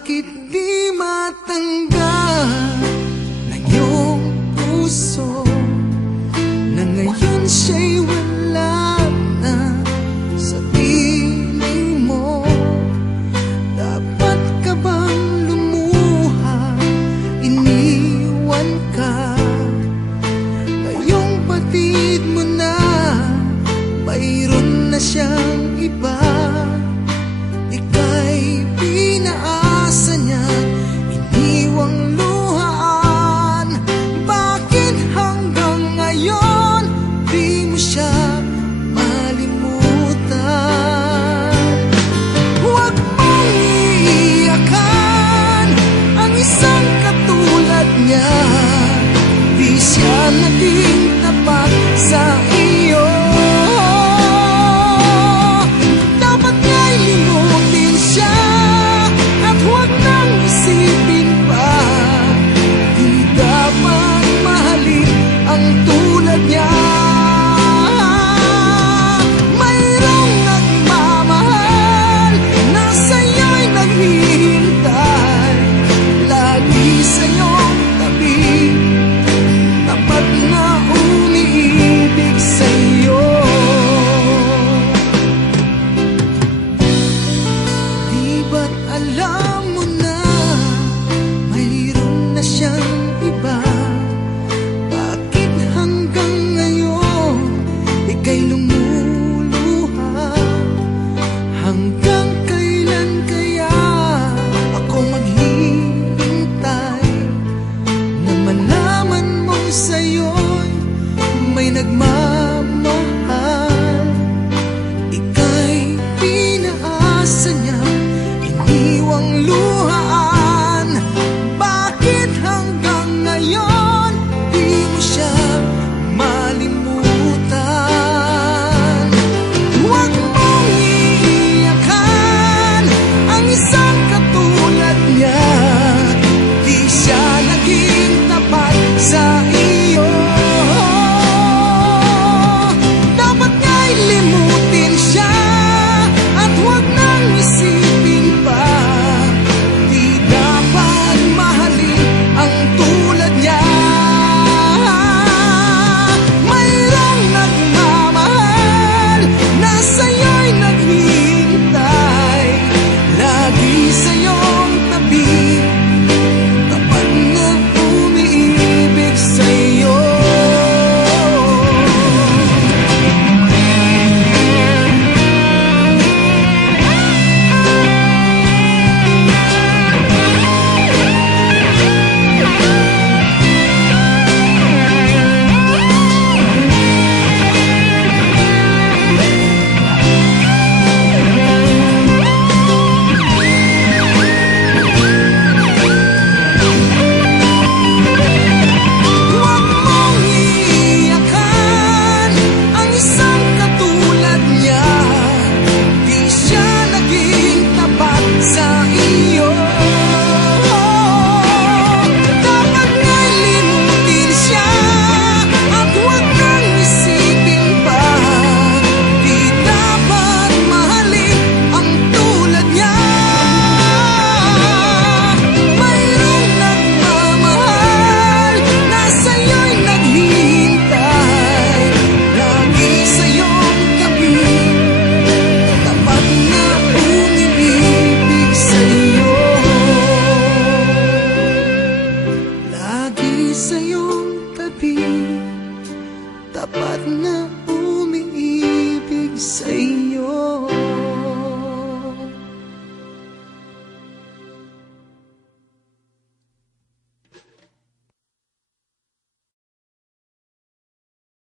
Bakit di matanggap ng iyong puso na ngayon siya'y wala na sa piling mo? Dapat ka bang lumuha, iniwan ka? Ngayong batid mo na mayroon na siyang iba. Ika'y pinaasa niya, iniwang luhaan. Bakit hanggang ngayon di mo siya malimutan? Huwag mong iiyakan ang isang katulad niya. Di siya naging tapat sa iyo. Alam mo na mayroon na siyang iba. Bakit hanggang ngayon ika'y lumuluha? Hanggang kailan kaya ako maghihintay na malaman mong sa'yo'y may nagmamahal? Ika'y pinaasa niya, iniwang luhaan. Bakit hanggang ngayon di mo siya malimutan? Huwag mong iiyakan ang isang katulad niya. Di siya naging tapat sa iyo. Dapat nga'y limutin siya at huwag nang isipin pa. Di dapat mahalin ang tulad niya. Mayroong nagmamahal na sa'yo'y naghihintay, lagi sa'yong tabi, tapat na umiibig sa'yo. Huwag mong iiyakan ang isang katulad niya. Di siya naging tapat sa iyo. Dapat nga'y limutin siya at huwag nang isipin pa. Di dapat mahalin ang tulad niya. Mayroong nagmamahal na sa'yo'y naghihintay, lagi sa'yong tabi, tapat na umiibig sa'yo. Lagi sa'yong tabi, tapat na umiibig sa'yo.